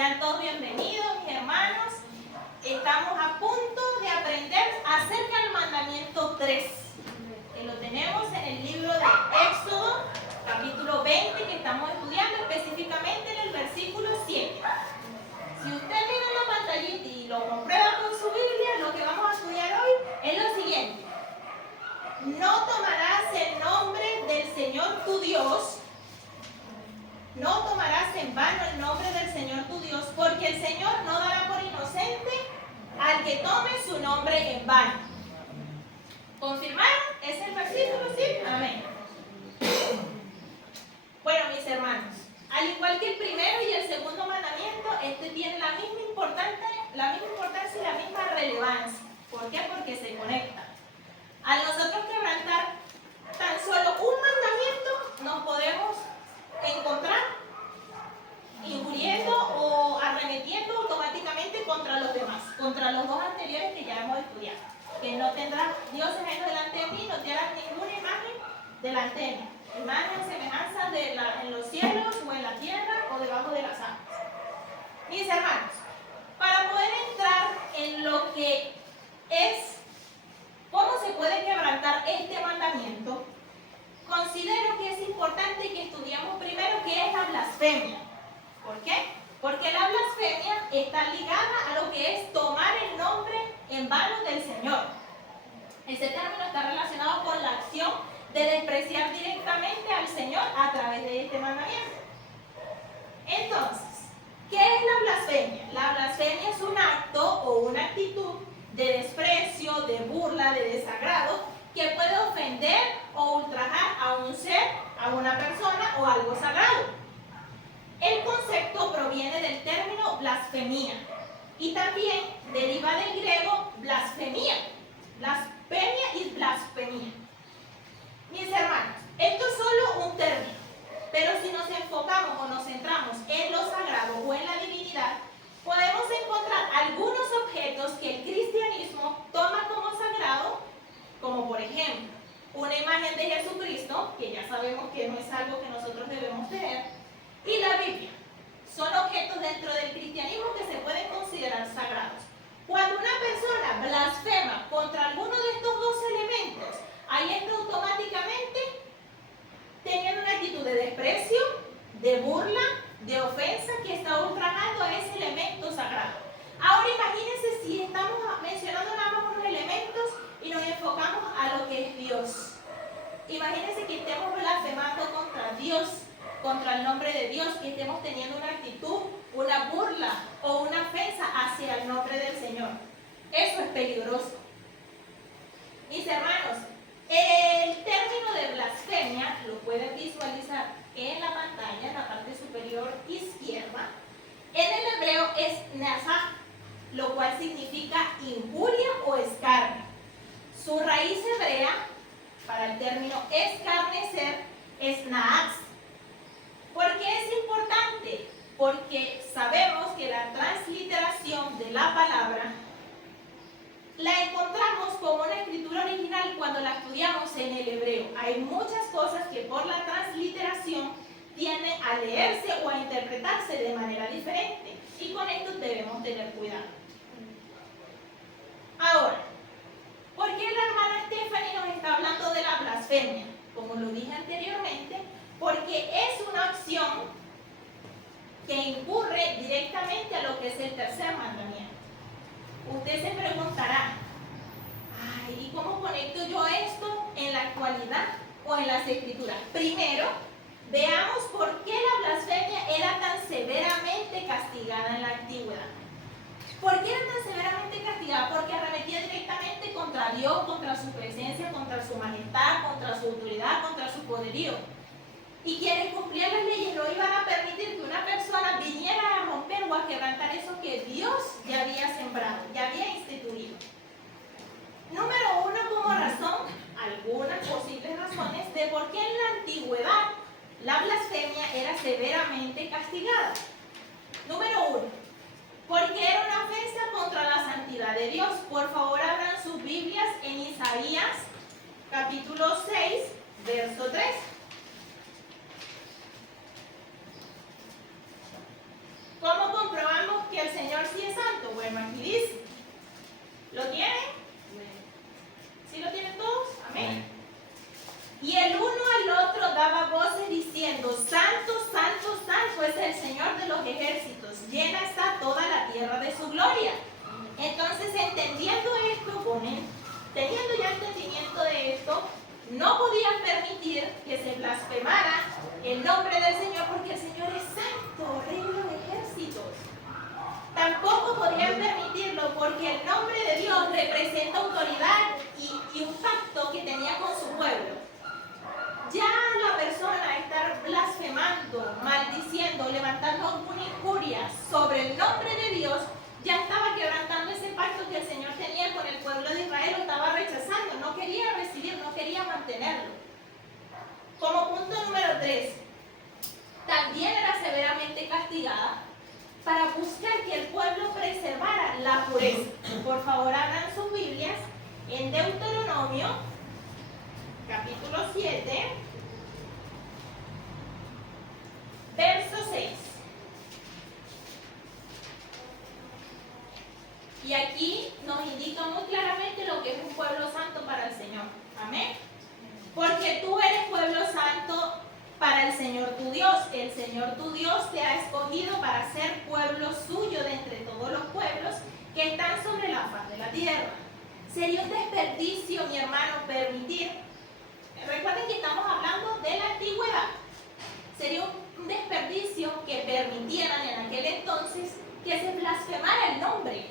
Sean todos bienvenidos, mis hermanos. Estamos a punto de aprender acerca del mandamiento 3, que lo tenemos en el libro de Éxodo, capítulo 20, que estamos estudiando específicamente en el versículo 7. Si usted mira la pantallita y lo comprueba con su Biblia, lo que vamos a estudiar hoy es lo siguiente. No tomarás el nombre del Señor tu Dios. No tomarás en vano el nombre del Señor tu Dios, porque el Señor no dará por inocente al que tome su nombre en vano. ¿Confirmaron? ¿Es el versículo? ¿Sí? Amén. Bueno, mis hermanos, al igual que el primero y el segundo mandamiento, este tiene la misma importancia y la misma relevancia. ¿Por qué? Porque se conecta. Al nosotros quebrantar tan solo un mandamiento, nos podemos encontrar injuriendo o arremetiendo automáticamente contra los demás, contra los dos anteriores que ya hemos estudiado. Que no tendrás dioses ajenos delante de mí, no te harás ninguna imagen delante de mí. Imagen, semejanza en los cielos o en la tierra o debajo de las aguas. Mis hermanos, para poder entrar en lo que es cómo se puede quebrantar este mandamiento, considero que es importante que estudiemos primero qué es la blasfemia. ¿Por qué? Porque la blasfemia está ligada a lo que es tomar el nombre en vano del Señor. Ese término está relacionado con la acción de despreciar directamente al Señor a través de este mandamiento. Entonces, ¿qué es la blasfemia? La blasfemia es un acto o una actitud de desprecio, de burla, de desagrado, que puede ofender o ultrajar a un ser, a una persona o algo sagrado. El concepto proviene del término blasfemia y también deriva del griego blasfemia. Blasfemia y blasfemia. Mis hermanos, esto es solo un término, pero si nos enfocamos o nos centramos en lo sagrado o en la divinidad, podemos encontrar algunos objetos que el cristianismo toma como sagrado, como por ejemplo, una imagen de Jesucristo, que ya sabemos que no es algo que nosotros debemos tener, y la Biblia. Son objetos dentro del cristianismo que se pueden considerar sagrados. Cuando una persona blasfema contra alguno de estos dos elementos, ahí está automáticamente teniendo una actitud de desprecio, de burla, de ofensa, que está ultrajando a ese elemento sagrado. Ahora imagínense si estamos mencionando nada más unos elementos y nos enfocamos a lo que es Dios. Imagínense que estemos blasfemando contra Dios, contra el nombre de Dios, que estemos teniendo una actitud, una burla o una ofensa hacia el nombre del Señor. Eso es peligroso. Mis hermanos, el término de blasfemia lo pueden visualizar en la pantalla, en la parte superior izquierda. En el hebreo es nazah, lo cual significa injuria o escarnio. Su raíz hebrea para el término escarnecer es naatz. ¿Por qué es importante? Porque sabemos que la transliteración de la palabra la encontramos como una escritura original cuando la estudiamos en el hebreo. Hay muchas cosas que por la transliteración tienden a leerse o a interpretarse de manera diferente. Y con esto debemos tener cuidado. Ahora, ¿por qué la hermana Stephanie nos está hablando de la blasfemia? Como lo dije anteriormente, porque es una acción que incurre directamente a lo que es el tercer mandamiento. Usted se preguntará, ¿y cómo conecto yo esto en la actualidad o en las escrituras? Primero, veamos por qué la blasfemia era tan severamente castigada en la antigüedad. ¿Por qué era tan severamente castigada? Porque arremetía directamente contra Dios, contra su presencia, contra su majestad, contra su autoridad, contra su poderío. Y quienes cumplían las leyes no iban a permitir que una persona viniera a romper o a quebrantar eso que Dios ya había sembrado, ya había instituido. Número uno, como razón, algunas posibles razones de por qué en la antigüedad la blasfemia era severamente castigada. Número uno, porque era una ofensa contra la santidad de Dios. Por favor, abran sus Biblias en Isaías, capítulo 6, verso 3. ¿Cómo comprobamos así dice. ¿Lo tienen? ¿Sí lo tienen todos? Amén. Y el uno al otro daba voces diciendo: Santo, santo, santo es el Señor de los ejércitos, llena está toda la tierra de su gloria. Entonces, entendiendo esto, teniendo ya entendimiento de esto, no podían permitir que se blasfemara el nombre del Señor, porque el Señor es santo, Rey de los ejércitos. Tampoco podían permitirlo porque el nombre de Dios representa autoridad y un pacto que tenía con su pueblo. Ya la persona estar blasfemando, maldiciendo, levantando alguna injuria sobre el nombre de Dios, ya estaba quebrantando ese pacto que el Señor tenía con el pueblo de Israel, lo estaba rechazando, no quería recibir, no quería mantenerlo. Como punto número 3, también era severamente castigada para buscar que el pueblo preservara la pureza. Por favor, abran sus Biblias en Deuteronomio, capítulo 7, verso 6. Y aquí nos indica muy claramente lo que es un pueblo santo para el Señor. Amén. Porque tú eres pueblo santo para el Señor tu Dios. El Señor tu Dios te ha escogido para ser pueblo suyo de entre todos los pueblos que están sobre la faz de la tierra. Sería un desperdicio, mi hermano, permitir. Recuerden que estamos hablando de la antigüedad. Sería un desperdicio que permitieran en aquel entonces que se blasfemara el nombre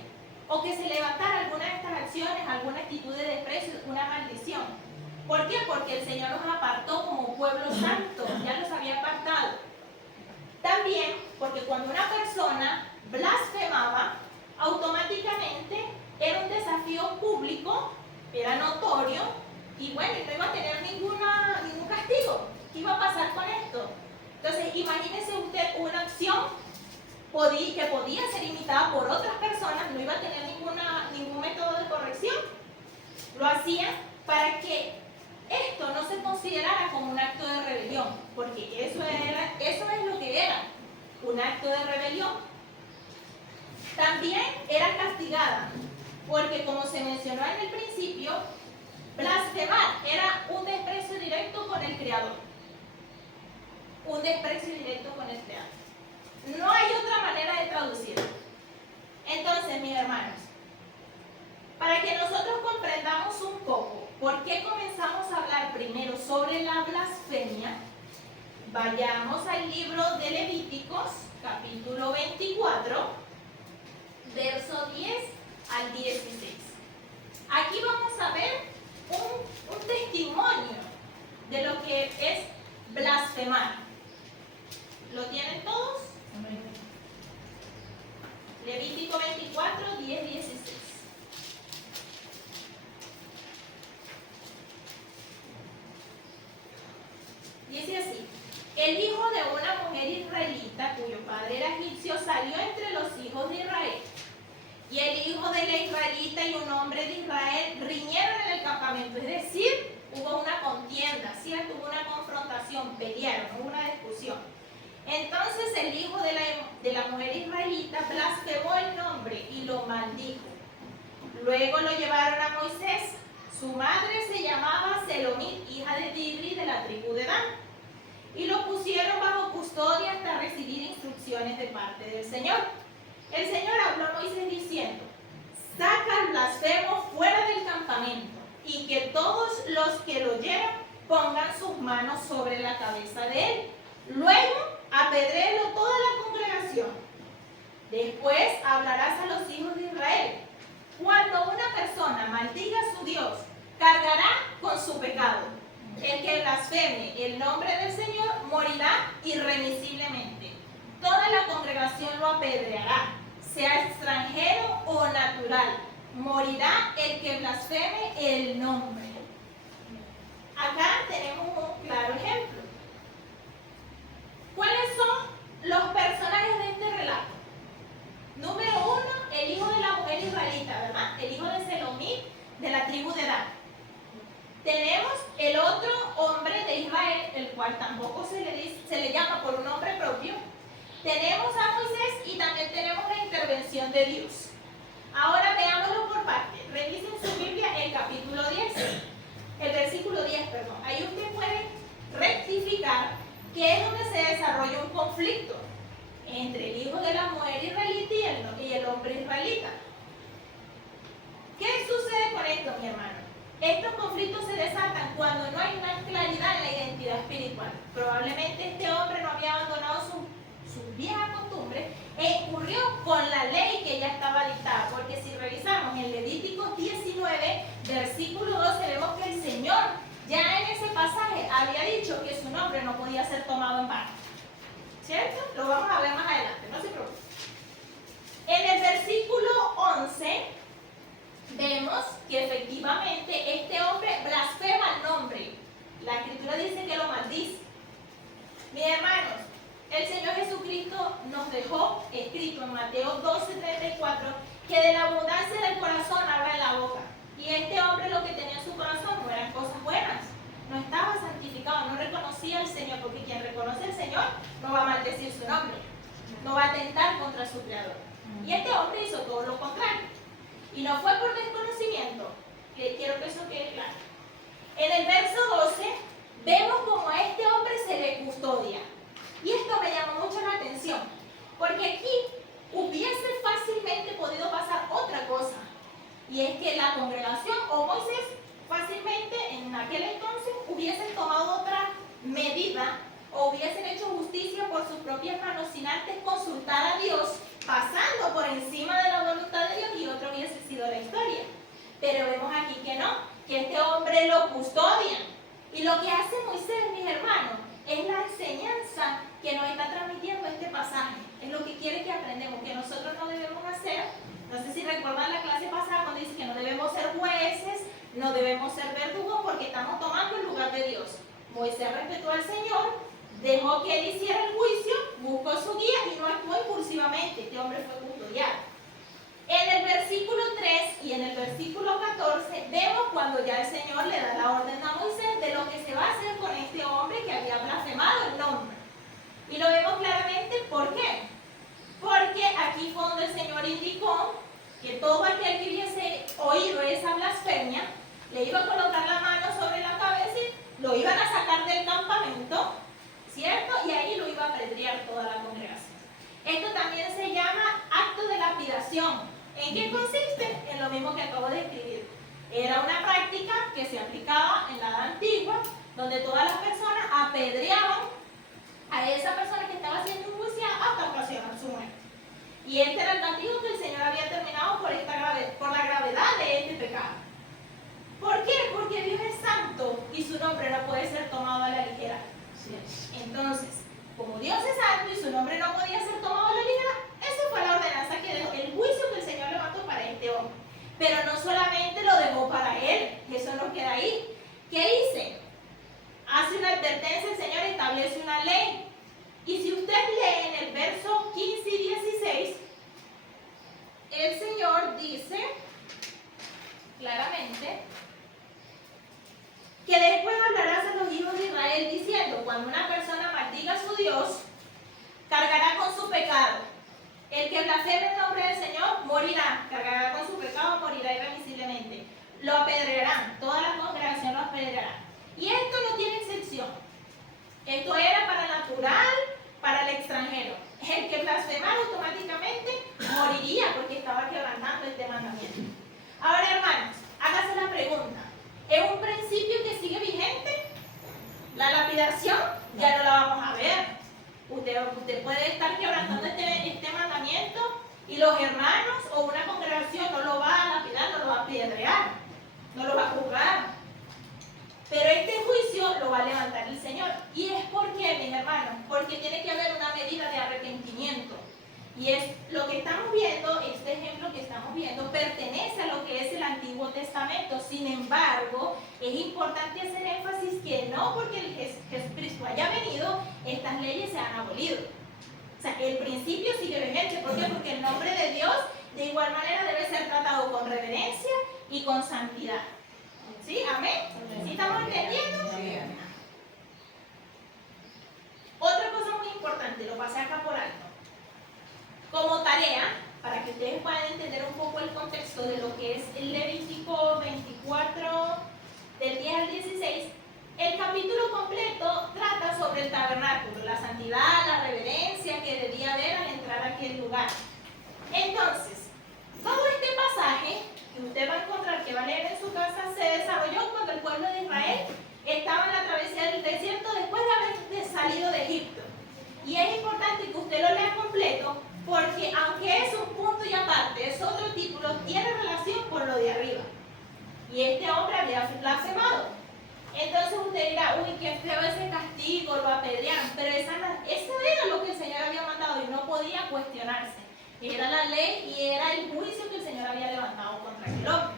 o que se levantara alguna de estas acciones, alguna actitud de desprecio, una maldición. ¿Por qué? Porque el Señor nos apartó como pueblo santo, ya los había apartado. También porque cuando una persona blasfemaba, automáticamente era un desafío público, era notorio, y bueno, no iba a tener ningún castigo. ¿Qué iba a pasar con esto? Entonces, imagínese usted una acción que podía ser imitada por otras personas, no iba a tener ningún método de corrección. Lo hacían para que esto no se considerara como un acto de rebelión, porque eso es lo que era, un acto de rebelión. También era castigada, porque como se mencionó en el principio, blasfemar era un desprecio directo con el Creador. Un desprecio directo con el Creador. No hay otra manera de traducirlo. Entonces, mis hermanos, para que nosotros comprendamos un poco por qué comenzamos a hablar primero sobre la blasfemia, vayamos al libro de Levíticos, capítulo 24, verso 10 al 16. Aquí vamos a ver un testimonio de lo que es blasfemar. ¿Lo tienen todos? Levítico 24, 10, 16. Dice así: el hijo de una mujer israelita cuyo padre era egipcio salió entre los hijos de Israel. Y el hijo de la israelita y un hombre de Israel riñeron en el campamento, es decir, hubo una contienda, ¿cierto? Hubo una confrontación, pelearon, hubo una discusión. Entonces el hijo de la mujer israelita blasfemó el nombre y lo maldijo. Luego lo llevaron a Moisés. Su madre se llamaba Selomit, hija de Dibri, de la tribu de Dan. Y lo pusieron bajo custodia hasta recibir instrucciones de parte del Señor. El Señor habló a Moisés diciendo: saca al blasfemo fuera del campamento y que todos los que lo llevan pongan sus manos sobre la cabeza de él. Luego apedréelo toda la congregación. Después hablarás a los hijos de Israel. Cuando una persona maldiga a su Dios, cargará con su pecado. El que blasfeme el nombre del Señor morirá irremisiblemente. Toda la congregación lo apedreará, sea extranjero o natural. Morirá el que blasfeme el nombre. Acá tenemos un claro ejemplo. ¿Cuáles son los personajes de este relato? Número 1, el hijo de la mujer israelita, ¿verdad? El hijo de Selomit, de la tribu de Dan. Tenemos el otro hombre de Israel, el cual tampoco se le llama por un nombre propio. Tenemos a Moisés y también tenemos la intervención de Dios. Ahora veámoslo por partes. Revisen su Biblia el capítulo 10, el versículo 10, perdón. Ahí usted puede rectificar que es donde se desarrolla un conflicto entre el hijo de la mujer israelita y el hombre israelita. ¿Qué sucede con esto, mi hermano? Estos conflictos se desatan cuando no hay una claridad en la identidad espiritual. Probablemente este hombre no había abandonado su vieja costumbre e incurrió con la ley que ya estaba dictada. Porque si revisamos en Levíticos 19, versículo 12, vemos que el Señor ya en ese pasaje había dicho que su nombre no podía ser tomado en vano. ¿Cierto? Lo vamos a ver más adelante, no se preocupen. En el versículo 11 vemos que efectivamente este hombre blasfema el nombre. La Escritura dice que lo maldice. Mis hermanos, el Señor Jesucristo nos dejó escrito en Mateo 12:34 que de la abundancia del corazón habla la boca. Y este hombre lo que tenía en su corazón no eran cosas buenas. No estaba santificado, no reconocía al Señor, porque quien reconoce al Señor no va a maldecir su nombre, no va a atentar contra su Creador. Y este hombre hizo todo lo contrario. Y no fue por desconocimiento, que quiero que eso quede claro. En el verso 12 vemos como a este hombre se le custodia. Y esto me llamó mucho la atención, porque aquí hubiese fácilmente podido pasar otra cosa. Y es que la congregación o Moisés fácilmente en aquel entonces hubiesen tomado otra medida o hubiesen hecho justicia por sus propias manos sin antes consultar a Dios, pasando por encima de la voluntad de Dios, y otra hubiese sido la historia. Pero vemos aquí que no, que este hombre lo custodia. Y lo que hace Moisés, mis hermanos, es la enseñanza que nos está transmitiendo este pasaje. Es lo que quiere que aprendamos, que nosotros no debemos hacer. No sé si recuerdan la clase pasada cuando dice que no debemos ser jueces, no debemos ser verdugos porque estamos tomando el lugar de Dios. Moisés respetó al Señor, dejó que él hiciera el juicio, buscó su guía y no actuó impulsivamente. Este hombre fue custodiado. En el versículo 3 y en el versículo 14 vemos cuando ya el Señor le da la orden a Moisés de lo que se va a hacer con este hombre que había blasfemado el nombre. Y lo vemos claramente, ¿por qué? Porque aquí fue donde el Señor indicó que todo aquel que hubiese oído esa blasfemia le iba a colocar la mano sobre la cabeza y lo iban a sacar del campamento, ¿cierto? Y ahí lo iba a apedrear toda la congregación. Esto también se llama acto de lapidación. ¿En qué consiste? En lo mismo que acabo de escribir. Era una práctica que se aplicaba en la edad antigua, donde todas las personas apedreaban a esa persona que estaba siendo enjuiciada hasta ocasionar su muerte. Y este era el castigo que el Señor había terminado por la gravedad de este pecado. ¿Por qué? Porque Dios es santo y su nombre no puede ser tomado a la ligera. Entonces, como Dios es santo y su nombre no podía ser tomado a la ligera, esa fue la ordenanza que dejó, el juicio que el Señor levantó para este hombre. Pero no solamente lo dejó para él, eso no queda ahí. ¿Qué dice? Hace una advertencia, el Señor establece una ley. Y si usted lee en el verso 15 y 16, el Señor dice claramente que después hablarás a los hijos de Israel diciendo: cuando una persona maldiga a su Dios, cargará con su pecado. El que blasfeme el nombre del Señor morirá, cargará con su pecado, morirá irremisiblemente. Lo apedrearán, toda la congregación lo apedreará. Y esto no tiene excepción. Esto era para el natural, para el extranjero. El que blasfemara automáticamente moriría porque estaba quebrantando este mandamiento. Ahora, hermanos, hágase la pregunta: ¿es un principio que sigue vigente? La lapidación ya no la vamos a ver. Usted puede estar quebrantando este mandamiento y los hermanos o una congregación no lo va a lapidar, no lo va a apedrear, no lo va a juzgar. Pero este juicio lo va a levantar el Señor. ¿Y es por qué, mis hermanos? Porque tiene que haber una medida de arrepentimiento. Y es lo que estamos viendo, este ejemplo que estamos viendo, pertenece a lo que es el Antiguo Testamento. Sin embargo, es importante hacer énfasis que no porque Jesucristo haya venido, estas leyes se han abolido. O sea, el principio sigue vigente. ¿Por qué? Porque el nombre de Dios de igual manera debe ser tratado con reverencia y con santidad. ¿Sí? ¿Amén? ¿Sí estamos entendiendo? Sí. Otra cosa muy importante, lo pasé acá por alto. Como tarea, para que que ustedes puedan entender un poco el contexto de lo que es el Levítico 24, del 10 al 16, el capítulo completo trata sobre el tabernáculo, la santidad, la reverencia que debía haber al entrar a aquel lugar. Entonces, todo este pasaje que usted va a encontrar, que va a leer en su casa, se desarrolló cuando el pueblo de Israel estaba en la travesía del desierto después de haber salido de Egipto. Y es importante que usted lo lea completo, porque aunque es un punto y aparte, es otro título, tiene relación con lo de arriba. Y este hombre había blasfemado. Entonces usted dirá, uy, qué feo ese castigo, lo apedrearon. Pero eso era lo que el Señor había mandado y no podía cuestionarse. Era la ley y era el juicio que el Señor había levantado contra aquel hombre.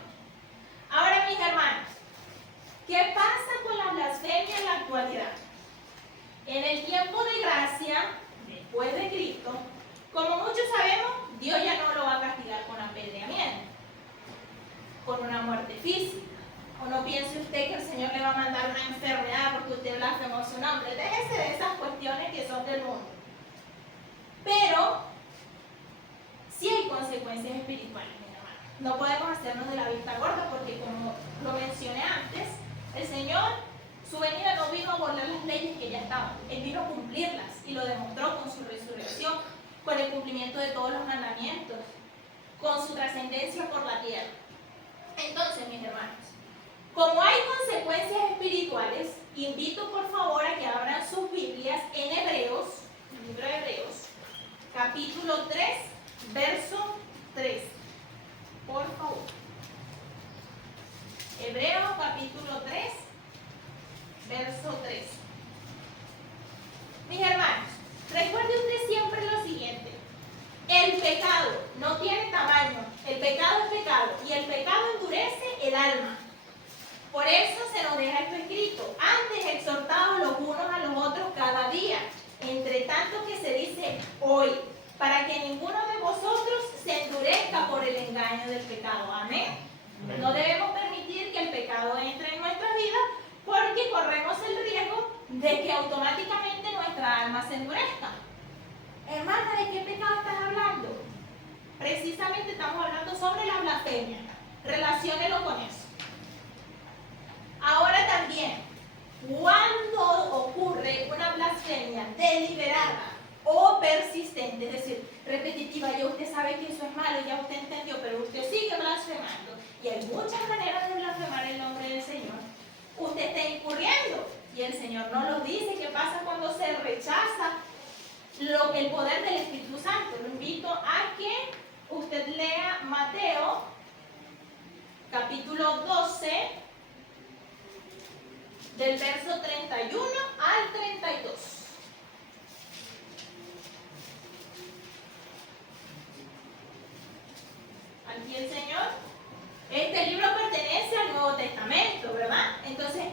Ahora, mis hermanos, ¿qué pasa con la blasfemia en la actualidad? En el tiempo de gracia, después de Cristo, como muchos sabemos, Dios ya no lo va a castigar con apedreamiento, con una muerte física. O no piense usted que el Señor le va a mandar una enfermedad porque usted blasfemó su nombre. Déjese de esas cuestiones que son del mundo. Pero sí hay consecuencias espirituales, mis hermanos. No podemos hacernos de la vista gorda porque, como lo mencioné antes, el Señor, su venida no vino a borrar las leyes que ya estaban. Él vino a cumplirlas y lo demostró con su resurrección, con el cumplimiento de todos los mandamientos, con su trascendencia por la tierra. Entonces, mis hermanos, como hay consecuencias espirituales, invito por favor a que abran sus Biblias en Hebreos, el libro de Hebreos, capítulo 3, verso 3. Por favor. Hebreos capítulo 3, verso 3. Mis hermanos, recuerde usted siempre lo siguiente. El pecado no tiene tamaño. El pecado es pecado. Y el pecado endurece el alma. Por eso se nos deja esto escrito. Antes exhortados los unos a los otros cada día, entre tanto que se dice hoy, para que ninguno de vosotros se endurezca por el engaño del pecado. Amén. No debemos permitir que el pecado entre en nuestra vida, porque corremos el riesgo de que automáticamente nuestra alma se endurezca. Hermana, ¿de qué pecado estás hablando? Precisamente estamos hablando sobre la blasfemia. Relaciónelo con eso. Ahora también, cuando ocurre una blasfemia deliberada o persistente, es decir, repetitiva, ya usted sabe que eso es malo, ya usted entendió, pero usted sigue blasfemando, y hay muchas maneras de blasfemar el nombre del Señor, usted está incurriendo, y el Señor no lo dice. ¿Qué pasa cuando se rechaza el poder del Espíritu Santo? Lo invito a que usted lea Mateo, capítulo 12, del verso 31 al 32. Aquí el Señor, este libro pertenece al Nuevo Testamento, ¿verdad? Entonces,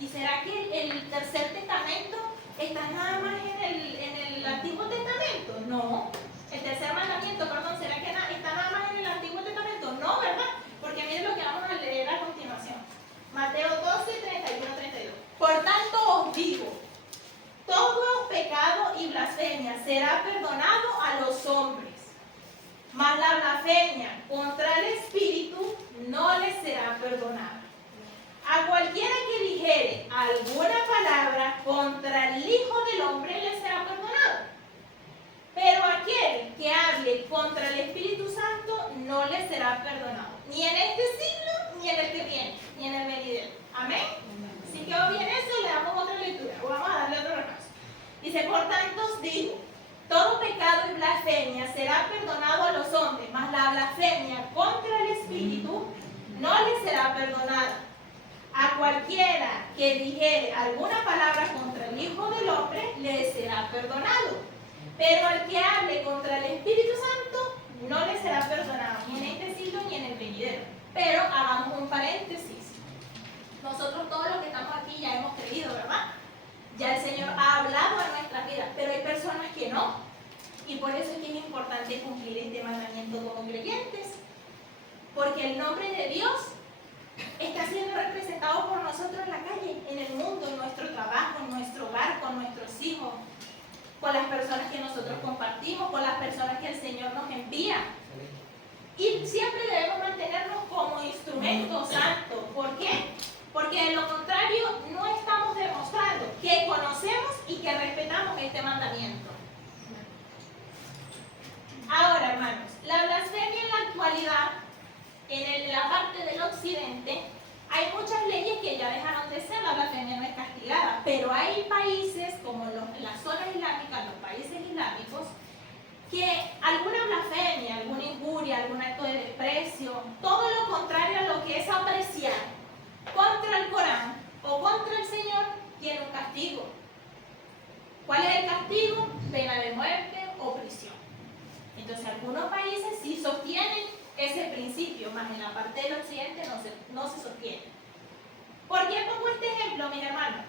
¿y será que el Tercer Testamento está nada más en el Antiguo Testamento? No. El tercer mandamiento, perdón, ¿será que está nada más en el Antiguo Testamento? No, ¿verdad? Porque miren lo que vamos a leer a continuación. Mateo 12, 31, 32. Por tanto os digo, todo pecado y blasfemia será perdonado a los hombres, mas la blasfemia contra el Espíritu no les será perdonada. A cualquiera que dijere alguna palabra contra el Hijo del Hombre le será perdonado. Pero aquel que hable contra el Espíritu Santo no le será perdonado, ni en este siglo, ni en el que viene, ni en el venidero. Amén. Si quedó bien eso, le damos otra lectura, o vamos a darle otro repaso. Dice, por tanto os digo, todo pecado y blasfemia será perdonado a los hombres, mas la blasfemia contra el Espíritu no le será perdonada. A cualquiera que dijere alguna palabra contra el Hijo del Hombre le será perdonado. Pero al que hable contra el Espíritu Santo no le será perdonado, ni en este siglo ni en el venidero. Pero hagamos un paréntesis. Nosotros todos los que estamos aquí ya hemos creído, ¿verdad? Ya el Señor ha hablado a nuestras vidas, pero hay personas que no. Y por eso es que es importante cumplir este mandamiento como creyentes. Porque el nombre de Dios está siendo representado por nosotros en la calle, en el mundo, en nuestro trabajo, en nuestro hogar, con nuestros hijos, con las personas que nosotros compartimos, con las personas que el Señor nos envía. Y siempre debemos mantenernos como instrumento santo. ¿Por qué? Porque de lo contrario no estamos demostrando que conocemos y que respetamos este mandamiento. Ahora, hermanos, la blasfemia en la actualidad, en la parte del occidente, hay muchas leyes que ya dejaron de ser, la blasfemia no es castigada, pero hay países como las zonas islámicas, los países islámicos, que alguna blasfemia, alguna injuria, algún acto de desprecio, todo lo contrario a lo que es apreciar contra el Corán o contra el Señor, tiene un castigo. ¿Cuál es el castigo? Pena de muerte o prisión. Entonces algunos países sí sostienen ese principio, más en la parte del occidente no se sostiene. ¿Por qué pongo este ejemplo, mis hermanos?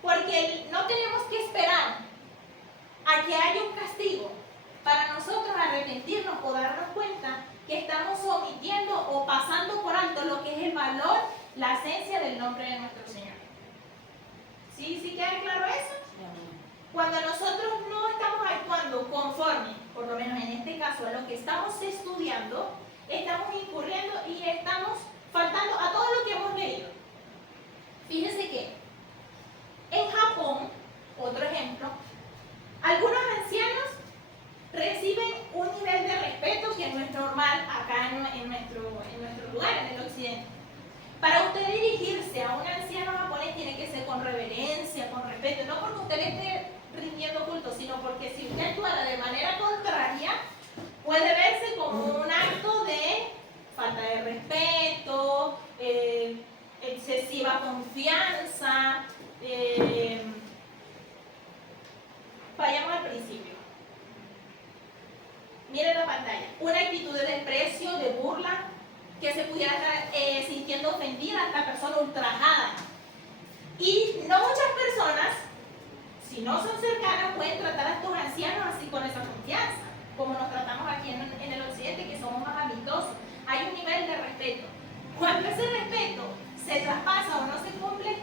Porque no tenemos que esperar a que haya un castigo para nosotros arrepentirnos o darnos cuenta que estamos omitiendo o pasando por alto lo que es el valor, la esencia del nombre de nuestro Señor. ¿Sí queda claro eso? Cuando nosotros no estamos actuando conforme, por lo menos en este caso, a lo que estamos estudiando, estamos incurriendo y estamos faltando a todo lo que hemos leído. Fíjense que en Japón, otro ejemplo, algunos ancianos reciben un nivel de respeto que no es normal acá en nuestro lugar, en el occidente. Para usted dirigirse a un anciano japonés tiene que ser con reverencia, con respeto, no porque usted le esté rindiendo culto, sino porque si usted actuara de manera contraria, puede verse como un acto de falta de respeto, excesiva confianza. Vayamos al principio. Miren la pantalla. Una actitud de desprecio, de burla, que se pudiera estar sintiendo ofendida esta persona, ultrajada. Y no muchas personas, si no son cercanas, pueden tratar a estos ancianos así con esa confianza, como nos tratamos aquí en el occidente, que somos más amistosos. Hay un nivel de respeto. Cuando ese respeto se traspasa o no se cumple,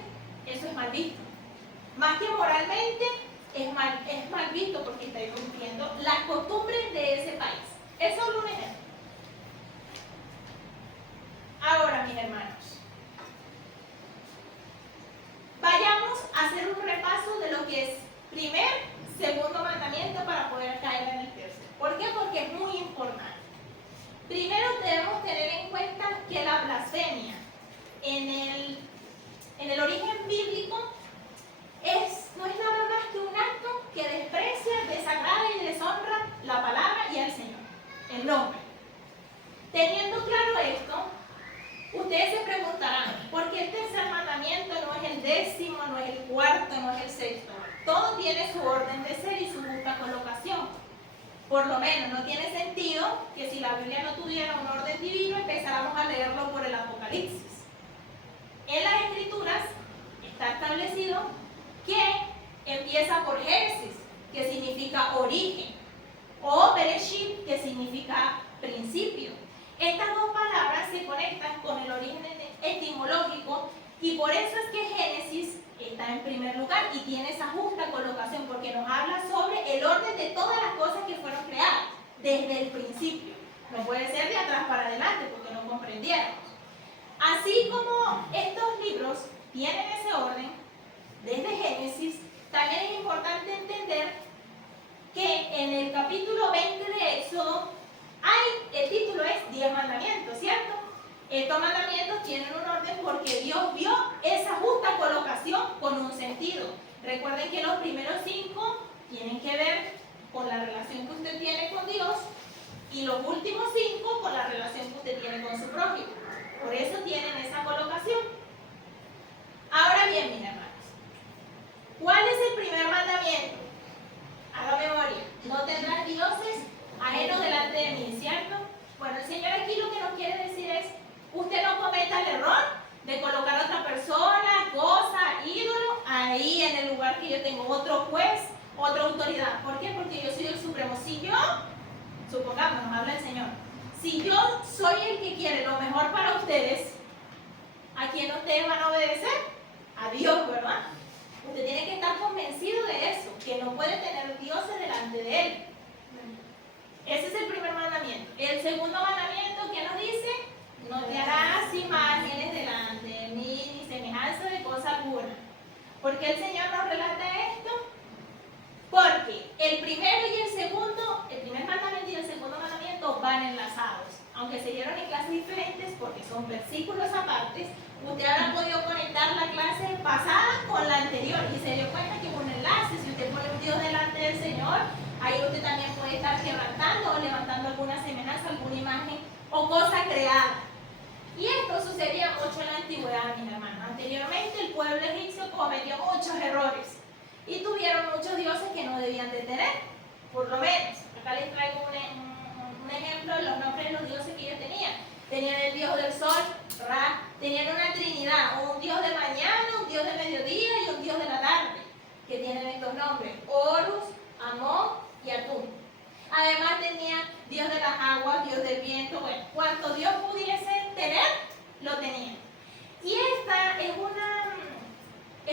eso es mal visto. Más que moralmente, es mal visto porque está irrumpiendo las costumbres de ese país. Es solo un ejemplo. Ahora, mis hermanos, vayamos a hacer un repaso de lo que es primer, segundo mandamiento para poder caer en el tercero. ¿Por qué? Porque es muy importante. Primero debemos tener en cuenta que la blasfemia en el origen bíblico no es nada más que un acto que desprecia, desagrada y deshonra la palabra y al Señor, el nombre. Teniendo claro esto, ustedes se preguntarán, ¿por qué el tercer mandamiento no es el 10º, no es el 4º, no es el 6º? Todo tiene su orden de ser y su justa colocación. Por lo menos no tiene sentido que si la Biblia no tuviera un orden divino empezáramos a leerlo por el Apocalipsis. En las Escrituras está establecido que empieza por Génesis, que significa origen, o Bereshit, que significa principio. Estas dos palabras se conectan con el origen etimológico y por eso es que Génesis está en primer lugar y tiene esa justa colocación, porque nos habla sobre el orden de todas las cosas que fueron creadas desde el principio. No puede ser de atrás para adelante porque no comprendiéramos. Así como estos libros tienen ese orden desde Génesis, también es importante entender que en el capítulo 20 de Éxodo el título es 10 mandamientos, ¿cierto? Estos mandamientos tienen un orden porque Dios vio esa justa colocación con un sentido. Recuerden que los primeros 5 tienen que ver con la relación que usted tiene con Dios y los últimos 5 con la relación que usted tiene con su prójimo. Por eso tienen esa colocación. Ahora bien, mis hermanos, ¿cuál es el primer mandamiento? Haga memoria. No tendrás dioses ajenos delante de mí, ¿cierto? Bueno, el Señor aquí lo que nos quiere decir es, usted no cometa el error de colocar a otra persona, cosa, ídolo, ahí en el lugar que yo tengo, otro juez, otra autoridad. ¿Por qué? Porque yo soy el supremo. Si yo, supongamos, nos habla el Señor, si yo soy el que quiere lo mejor para ustedes, ¿a quién ustedes van a obedecer? A Dios, ¿verdad? Usted tiene que estar convencido de eso, que no puede tener dioses delante de Él. Ese es el primer mandamiento. El segundo mandamiento te harás imágenes delante de mí, ni semejanza de cosa alguna. ¿Por qué el Señor nos relata esto? Porque el primero y el segundo, el primer mandamiento y el segundo mandamiento van enlazados. Aunque se dieron en clases diferentes porque son versículos apartes, usted habrá podido conectar la clase pasada con la anterior y se dio cuenta que hubo un enlace. Si usted pone un Dios delante del Señor, ahí usted también puede estar quebrantando o levantando alguna semejanza, alguna imagen o cosa creada. Y esto sucedía mucho en la antigüedad, mis hermanos. Anteriormente el pueblo egipcio cometió muchos errores y tuvieron muchos dioses que no debían de tener, por lo menos. Acá les traigo un ejemplo de los nombres de los dioses que ellos tenían. Tenían el dios del sol, Ra, tenían una trinidad, un dios de mañana, un dios de mediodía y un dios de la tarde, que tienen estos nombres: Horus, Amón y Atún. Además tenía Dios de las aguas, Dios del viento. Bueno, cuanto Dios pudiese tener, lo tenía. Y esta es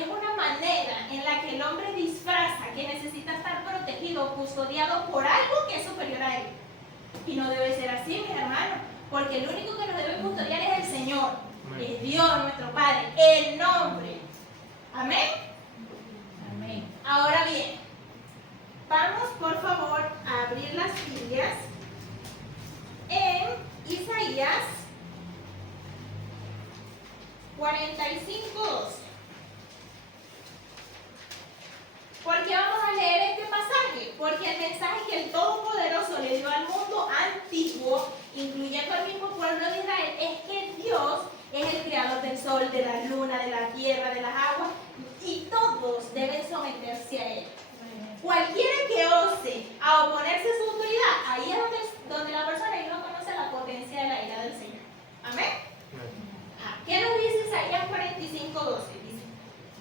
una manera en la que el hombre disfraza que necesita estar protegido, custodiado por algo que es superior a él. Y no debe ser así, mis hermanos, porque el único que nos debe custodiar es el Señor, es Dios, nuestro Padre, el nombre. Amén. Amén. Ahora bien, vamos por favor a abrir las Biblias en Isaías 45:12. ¿Por qué vamos a leer este pasaje? Porque el mensaje que el Todopoderoso le dio al mundo antiguo, incluyendo al mismo pueblo de Israel, es que Dios es el creador del sol, de la luna, de la tierra, de las aguas, y todos deben someterse a él. Cualquiera que ose a oponerse a su autoridad, ahí es donde la persona no conoce la potencia de la ira del Señor. Amén. ¿Qué nos dice Isaías 45:12? Dice: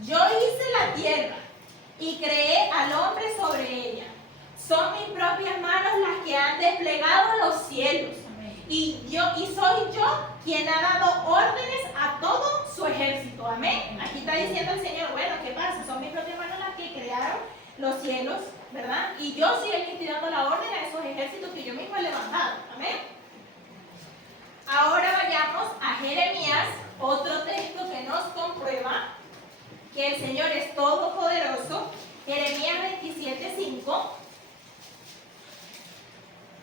yo hice la tierra y creé al hombre sobre ella. Son mis propias manos las que han desplegado los cielos. Y soy yo quien ha dado órdenes a todo su ejército. Amén. Aquí está diciendo el Señor, bueno, ¿qué pasa? Son mis propias manos las que crearon los cielos, ¿verdad? Y yo soy el que estoy dando la orden a esos ejércitos que yo mismo he levantado. Amén. Ahora vayamos a Jeremías, otro texto que nos comprueba que el Señor es todopoderoso. Jeremías 27:5.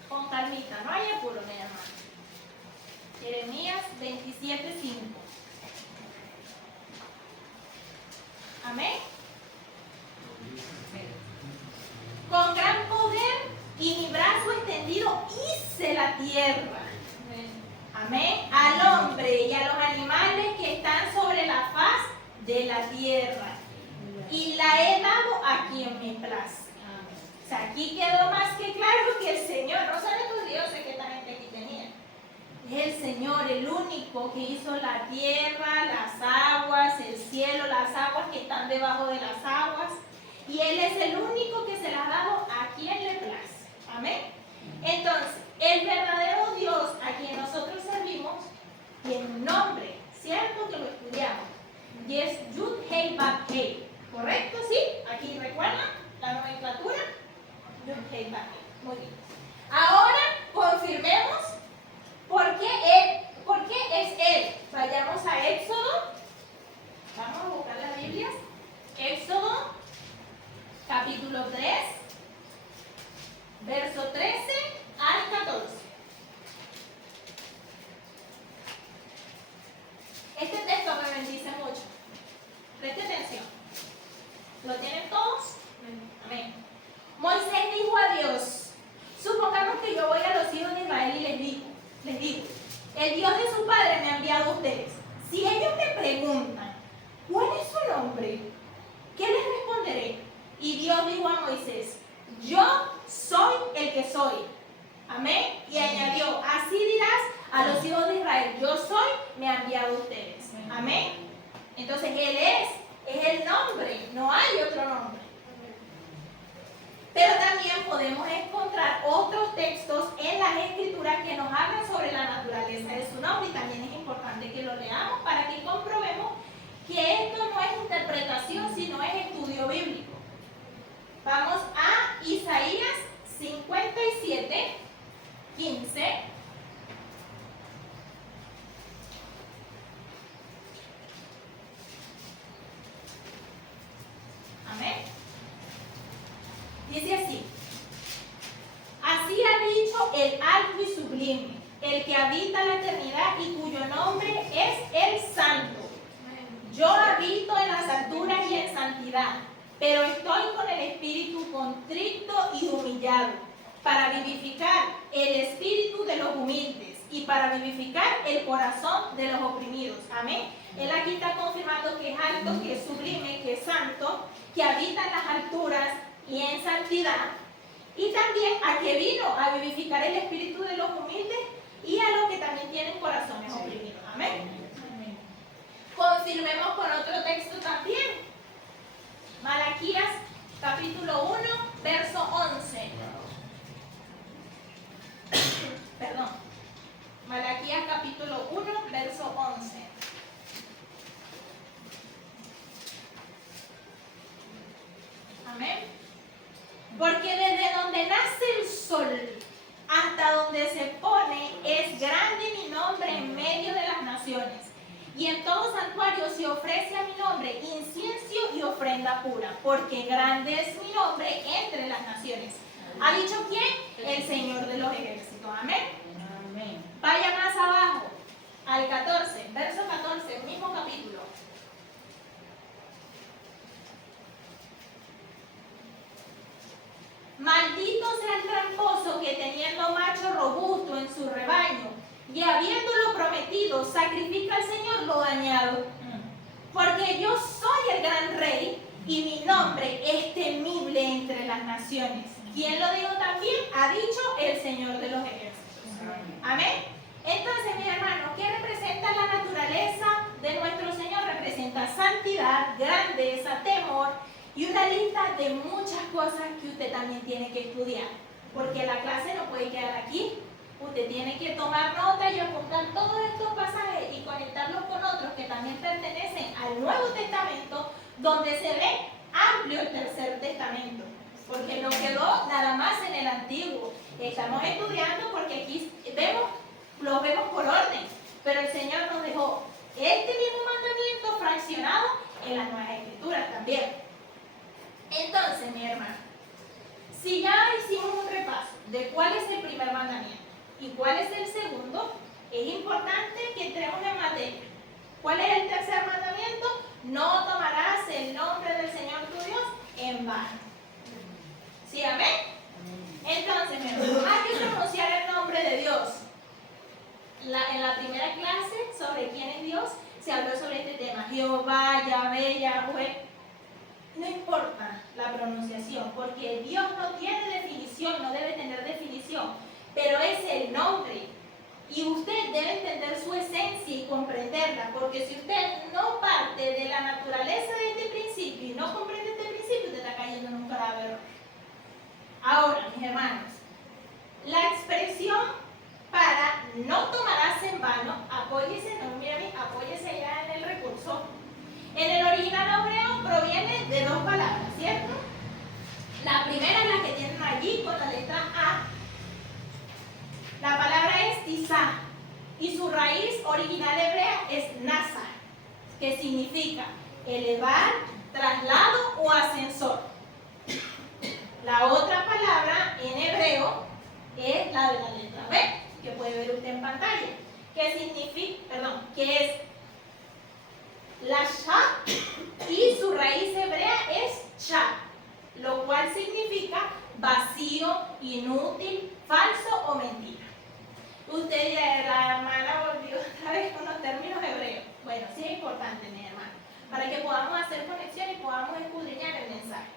Con calmita, no hay apuro, mi hermano. Jeremías 27:5. Amén. Con gran poder y mi brazo extendido hice la tierra. Amén. Al hombre y a los animales que están sobre la faz de la tierra. Y la he dado a quien me place. O sea, aquí quedó más que claro que el Señor, no son estos dioses que esta gente aquí tenía. Es el Señor, el único que hizo la tierra, las aguas, el cielo, las aguas que están debajo de las aguas. Y Él es el único que se las ha dado a quien le place. Amén. Entonces, el verdadero Dios a quien nosotros servimos tiene un nombre, ¿cierto? Que lo estudiamos. Y es Yud Hei Bab Hei. ¿Correcto? ¿Sí? Aquí recuerdan la nomenclatura. Yud Hei Bab Hei. Muy bien. Ahora confirmemos por qué es Él. Vayamos a Éxodo. Vamos a buscar las Biblias. Éxodo, capítulo 3, verso 13 al 14. Este texto me bendice mucho. Preste atención. ¿Lo tienen todos? Amén. Moisés dijo a Dios: supongamos que yo voy a los hijos de Israel y les digo, el Dios de su padre me ha enviado a ustedes. Si ellos me preguntan, ¿cuál es su nombre?, ¿qué les responderé? Y Dios dijo a Moisés: yo soy el que soy. Amén. Y añadió: así dirás a los hijos de Israel, yo soy, me ha enviado a ustedes. Amén. Entonces Él es el nombre, no hay otro nombre. Pero también podemos encontrar otros textos en las Escrituras que nos hablan sobre la naturaleza de su nombre, y también es importante que lo leamos para que comprobemos que esto no es interpretación, sino es estudio bíblico. Vamos a Isaías 57:15. sublime, el que habita la eternidad y cuyo nombre es el Santo. Yo habito en las alturas y en santidad, pero estoy con el espíritu contrito y humillado, para vivificar el espíritu de los humildes y para vivificar el corazón de los oprimidos. Amén. Él aquí está confirmando que es alto, que es sublime, que es santo, que habita en las alturas y en santidad. Y también a que vino a vivificar el espíritu de los humildes y a los que también tienen corazones oprimidos. Amén. Confirmemos con otro texto también. Malaquías capítulo 1, verso 11. Perdón. Malaquías capítulo 1, verso 11. Amén. Porque desde donde nace el sol hasta donde se pone es grande mi nombre en medio de las naciones. Y en todo santuario se ofrece a mi nombre incienso y ofrenda pura, porque grande es mi nombre entre las naciones. ¿Ha dicho quién? El Señor de los ejércitos. Amén. Amén. Vaya más abajo, al 14, verso 14, mismo capítulo. Maldito sea el tramposo que teniendo macho robusto en su rebaño y habiéndolo prometido sacrifica al Señor lo dañado. Porque yo soy el gran rey y mi nombre es temible entre las naciones. ¿Quién lo dijo también? Ha dicho el Señor de los ejércitos. Amén. Entonces, mis hermanos, ¿qué representa la naturaleza de nuestro Señor? Representa santidad, grandeza, temor y una lista de muchas cosas que usted también tiene que estudiar. Porque la clase no puede quedar aquí. Usted tiene que tomar nota y apuntar todos estos pasajes y conectarlos con otros que también pertenecen al Nuevo Testamento, donde se ve amplio el Tercer Testamento. Porque no quedó nada más en el Antiguo. Estamos estudiando porque aquí los vemos por orden. Pero el Señor nos dejó este mismo mandamiento fraccionado en las Nuevas Escrituras también. Entonces, mi hermano, si ya hicimos un repaso de cuál es el primer mandamiento y cuál es el segundo, es importante que entremos en materia. ¿Cuál es el tercer mandamiento? No tomarás el nombre del Señor tu Dios en vano. ¿Sí, amén? Entonces, mi hermano, hay que pronunciar el nombre de Dios. En la primera clase sobre quién es Dios, se habló sobre este tema. Jehová, Yahvé, Yahweh. No importa la pronunciación, porque Dios no tiene definición, no debe tener definición, pero es el nombre. Y usted debe entender su esencia y comprenderla, porque si usted no parte de la naturaleza de este principio y no comprende este principio, usted está cayendo en un grave error. Ahora, mis hermanos, la expresión para no tomarás en vano, apóyese, no mire a mí, apóyese ya en el recurso. En el original hebreo proviene de dos palabras, ¿cierto? La primera es la que tienen allí con la letra A. La palabra es tizá y su raíz original hebrea es nasa, que significa elevar, traslado o ascensor. La otra palabra en hebreo es la de la letra B, que puede ver usted en pantalla, que significa, que es la sha y su raíz hebrea es cha, lo cual significa vacío, inútil, falso o mentira. Usted dirá, la hermana volvió otra vez con los términos hebreos. Bueno, sí es importante, mi hermano, para que podamos hacer conexión y podamos escudriñar el mensaje.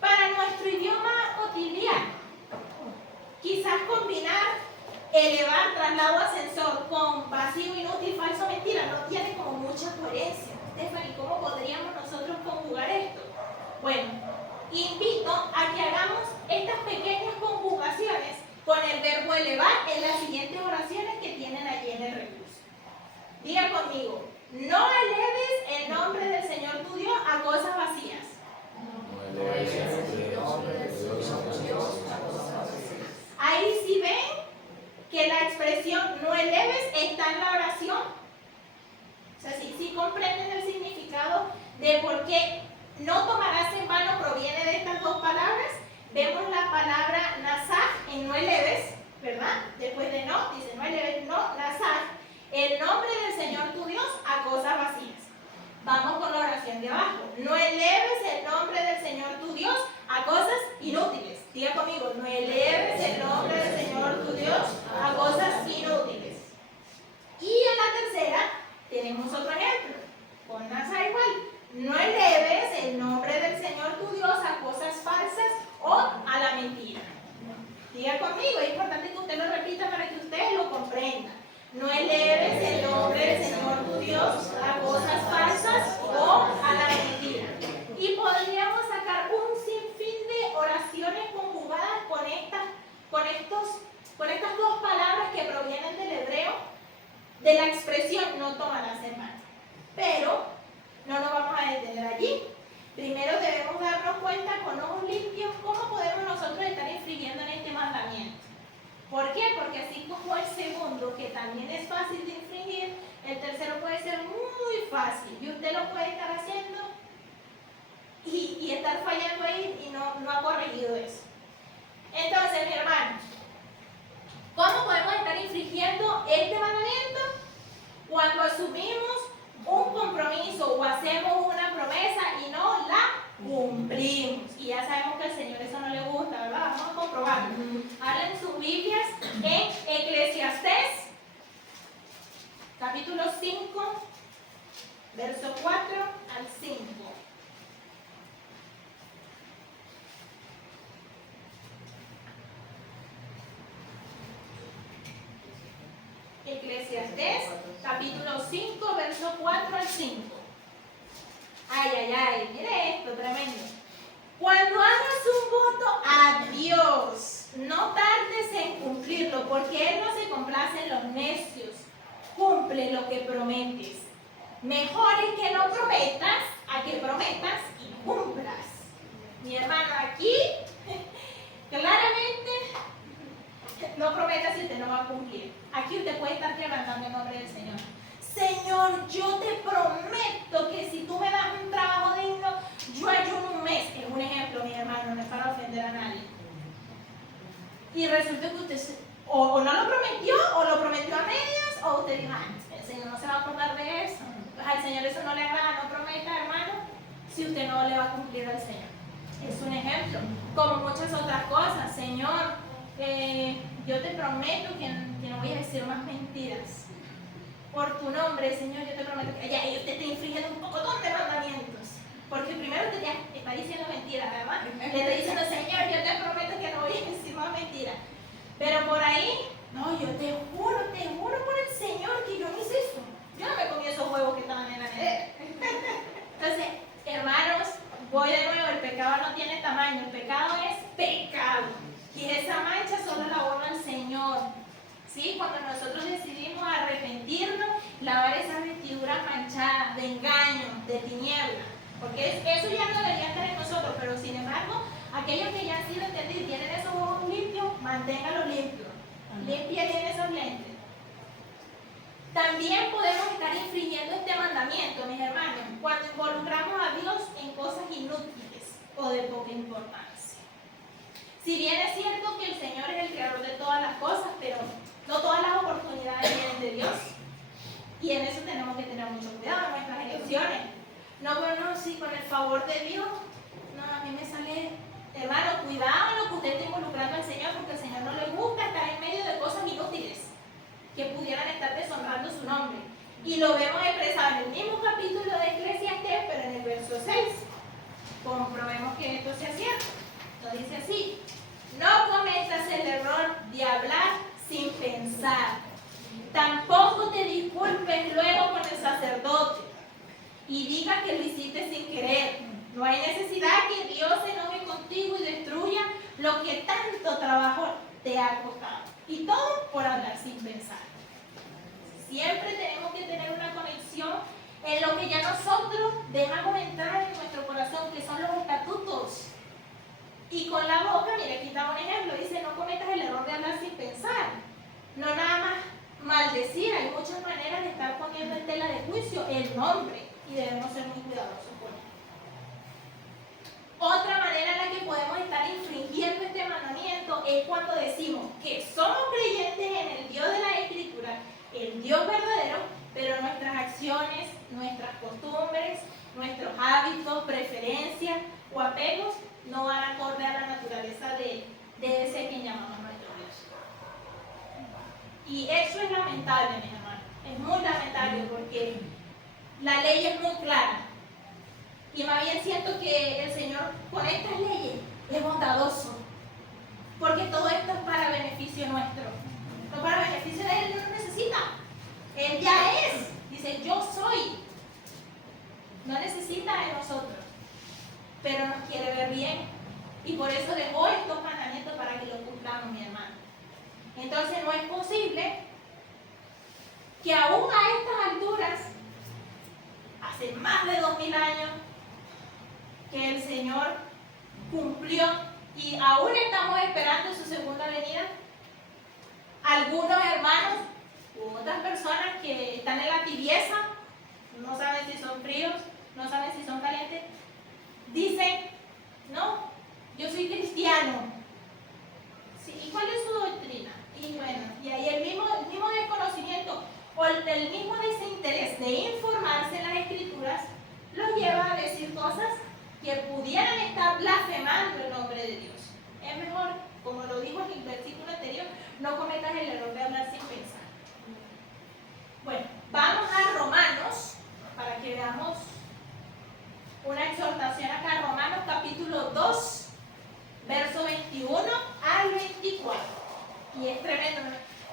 Para nuestro idioma cotidiano, quizás combinar elevar, traslado, ascensor con vacío, inútil, falso, mentira no tiene como mucha coherencia. Stephanie, ¿cómo podríamos nosotros conjugar esto? Bueno, invito a que hagamos estas pequeñas conjugaciones con el verbo elevar en las siguientes oraciones que tienen allí en el recurso. Diga conmigo, no eleves el nombre del Señor tu Dios a cosas vacías. No eleves el nombre del Señor tu Dios a cosas vacías. Ahí sí ven que la expresión no eleves está en la oración. O sea, si comprenden el significado de por qué no tomarás en vano proviene de estas dos palabras. Vemos la palabra nasaj en no eleves ¿verdad? Después de no, dice, no eleves, no, nazar el nombre del Señor tu Dios a cosas vacías. Vamos con la oración de abajo. No eleves el nombre del Señor tu Dios a cosas inútiles. Diga conmigo, no eleves el nombre del Señor tu Dios a cosas inútiles. Y en la tercera tenemos otro ejemplo. Con nazar igual. No eleves el nombre del Señor tu Dios a cosas falsas o a la mentira. Diga conmigo, es importante que usted lo repita para que usted lo comprenda. No eleves el nombre del Señor tu Dios a cosas falsas o a la mentira. Y podríamos sacar un sinfín de oraciones conjugadas con estas dos palabras que provienen del hebreo, de la expresión no tomarás en mano. Pero no nos vamos a detener allí. Primero debemos darnos cuenta con ojos limpios cómo podemos nosotros estar infringiendo en este mandamiento. ¿Por qué? Porque así como el segundo, que también es fácil de infringir, el tercero puede ser muy fácil y usted lo puede estar haciendo y estar fallando ahí y no ha corregido eso. Entonces, mi hermano, ¿cómo podemos estar infringiendo este mandamiento? Cuando asumimos un compromiso o hacemos una promesa y no la cumplimos. Y ya sabemos que al Señor eso no le gusta, ¿verdad? Vamos a comprobarlo. Hablen sus Biblias en Eclesiastés, capítulo 5, verso 4 al 5. Eclesiastés, capítulo 5, verso 4 al 5. Ay, ay, ay, mire esto, tremendo. Cuando hagas un voto a Dios, no tardes en cumplirlo, porque Él no se complace en los necios. Cumple lo que prometes. Mejor es que no prometas a que prometas y cumplas. Mi hermano, aquí claramente no prometa si usted no va a cumplir. Aquí usted puede estar quebrantando el nombre del Señor. Señor, yo te prometo que si tú me das un trabajo digno, yo ayuno un mes. Es un ejemplo, mi hermano, no es para ofender a nadie. Y resulta que usted o no lo prometió, o lo prometió a medias, o usted dijo, el Señor no se va a acordar de eso. Pues al Señor eso no le agrada, no prometa, hermano, si usted no le va a cumplir al Señor. Es un ejemplo. Como muchas otras cosas. Señor, yo te prometo que no voy a decir más mentiras. Por tu nombre, Señor, yo te prometo que ya, y usted está infringiendo un poco de mandamientos. Porque primero usted ya está diciendo mentiras, ¿verdad? Le está diciendo, Señor, yo te prometo que no voy a decir más mentiras. Pero por ahí, no, yo te juro por el Señor que yo no hice eso. Yo no me comí esos huevos que estaban en la nevera. Entonces, hermanos, voy de nuevo, el pecado no tiene tamaño, el pecado es pecado. Y esa mancha solo la borra el Señor. ¿Sí? Cuando nosotros decidimos arrepentirnos, lavar esas vestiduras manchadas de engaño, de tiniebla. Porque eso ya no debería estar en nosotros, pero sin embargo, aquellos que ya han sido entendidos y tienen esos ojos limpios, manténganlos limpios. Limpia bien esos lentes. También podemos estar infringiendo este mandamiento, mis hermanos, cuando involucramos a Dios en cosas inútiles o de poca importancia. Si bien es cierto que el Señor es el creador de todas las cosas, pero no todas las oportunidades vienen de Dios. Y en eso tenemos que tener mucho cuidado en nuestras elecciones. No, bueno, sí, con el favor de Dios, no, a mí me sale, hermano, cuidado en lo que usted está involucrando al Señor, porque al Señor no le gusta estar en medio de cosas inútiles que pudieran estar deshonrando su nombre. Y lo vemos expresado en el mismo capítulo de Eclesiastés, pero en el verso 6. Comprobemos que esto sea cierto. Nos dice así: no cometas el error de hablar sin pensar. Tampoco te disculpes luego con el sacerdote y digas que lo hiciste sin querer. No hay necesidad que Dios se enoje contigo y destruya lo que tanto trabajo te ha costado. Y todo por hablar sin pensar. Siempre tenemos que tener una conexión en lo que ya nosotros dejamos entrar en nuestro corazón, que son los estatutos. Y con la boca, mire, aquí está un ejemplo, dice, no cometas el error de hablar sin pensar. No nada más maldecir, hay muchas maneras de estar poniendo en tela de juicio el nombre y debemos ser muy cuidadosos con él. Otra manera en la que podemos estar infringiendo este mandamiento es cuando decimos que somos Y eso es lamentable, mis hermanos. Es muy lamentable porque la ley es muy clara. Y más bien siento que el Señor con estas leyes es bondadoso. Porque todo esto es para beneficio nuestro. No para beneficio de Él, no lo necesita. Él ya es. Dice, yo soy. No necesita de nosotros. Pero nos quiere ver bien. Y por eso dejó estos mandamientos para que los cumplamos, mi hermano. Entonces no es posible que aún a estas alturas, hace más de 2000 años, que el Señor cumplió y aún estamos esperando su segunda venida. Algunos hermanos u otras personas que están en la tibieza, no saben si son fríos, no saben si son calientes, dicen, no, yo soy cristiano. Sí, ¿y cuál es su doctrina? Y bueno, y ahí el mismo desconocimiento o el mismo desinterés de informarse en las Escrituras los lleva a decir cosas que pudieran estar blasfemando el nombre de Dios. Es mejor, como lo dijo en el versículo anterior, no cometas el error de hablar sin pensar. Bueno, vamos a Romanos, para que veamos una exhortación acá, Romanos capítulo 2, verso 21 al 24. Y es tremendo,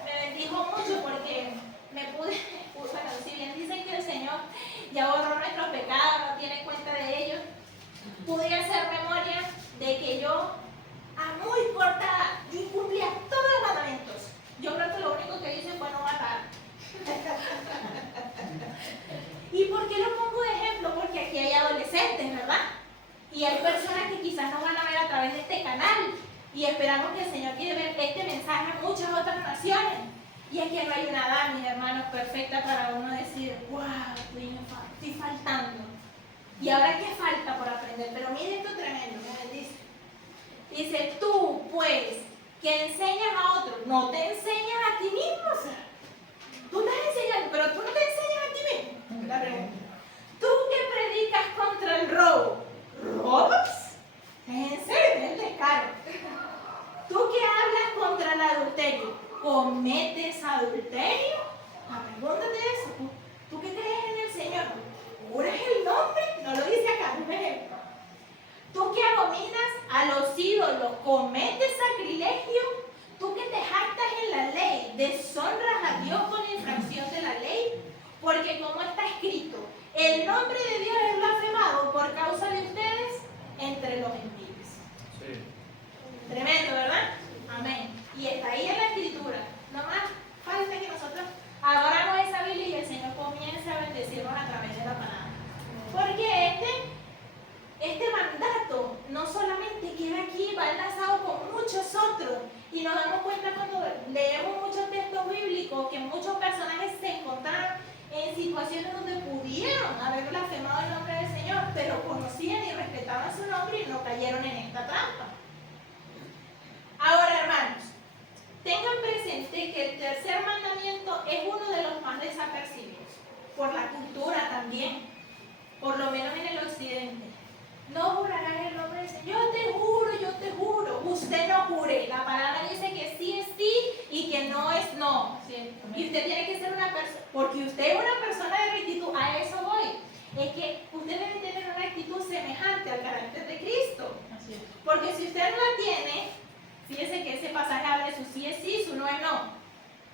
me bendijo mucho porque me pude, bueno, si bien dicen que el Señor ya borró nuestros pecados, no tiene cuenta de ellos, pude hacer memoria de que yo a muy corta edad yo incumplía todos los mandamientos. Yo creo que lo único que hice fue no matar. ¿Y por qué lo pongo de ejemplo? Porque aquí hay adolescentes, ¿verdad? Y hay personas que quizás nos van a ver a través de este canal y esperamos que el Señor quiera ver este mensaje a muchas otras naciones. Y es que no hay una edad, mis hermanos, perfecta para uno decir, wow, estoy faltando. ¿Y ahora qué falta por aprender? Pero mire esto tremendo, me bendice. Dice, tú pues, que enseñas a otros, no te enseñas a ti mismo, o sea, tú estás enseñando, pero tú no te enseñas a ti mismo. La pregunta. Tú que predicas contra el robo, ¿robas? ¿En serio? Es descaro. Tú que hablas contra el adulterio, ¿cometes adulterio? Pregúntate eso. ¿Tú que crees en el Señor? ¿Juras el nombre? No lo dice acá, un ejemplo. Tú que abominas a los ídolos, cometes sacrilegio. Tú que te jactas en la ley, deshonras a Dios con infracción de la ley. Porque como está escrito, el nombre de Dios es blasfemado por causa de ustedes entre los gentiles. Sí. Tremendo, ¿verdad? Amén. Y está ahí en la escritura. Nomás falta que nosotros abramos esa Biblia y el Señor comience a bendecirnos a través de la palabra. Porque este mandato no solamente queda aquí, va enlazado con muchos otros. Y nos damos cuenta cuando leemos muchos textos bíblicos que muchos personajes se encontraron en situaciones donde pudieron haber blasfemado el nombre del Señor, pero conocían y respetaban su nombre y no cayeron en esta trampa. Ahora, hermanos, tengan presente que el tercer mandamiento es uno de los más desapercibidos, por la cultura también, por lo menos en el occidente. No jurarás el nombre del Señor. Yo te juro. Usted no jure. La palabra dice que sí es sí y que no es no. ¿Sí? Y usted tiene que ser una persona, porque usted es una persona de rectitud. A eso voy. Es que usted debe tener una actitud semejante al carácter de Cristo. Así es. Porque si usted no la tiene, fíjese que ese pasaje habla de su sí es sí, su no es no.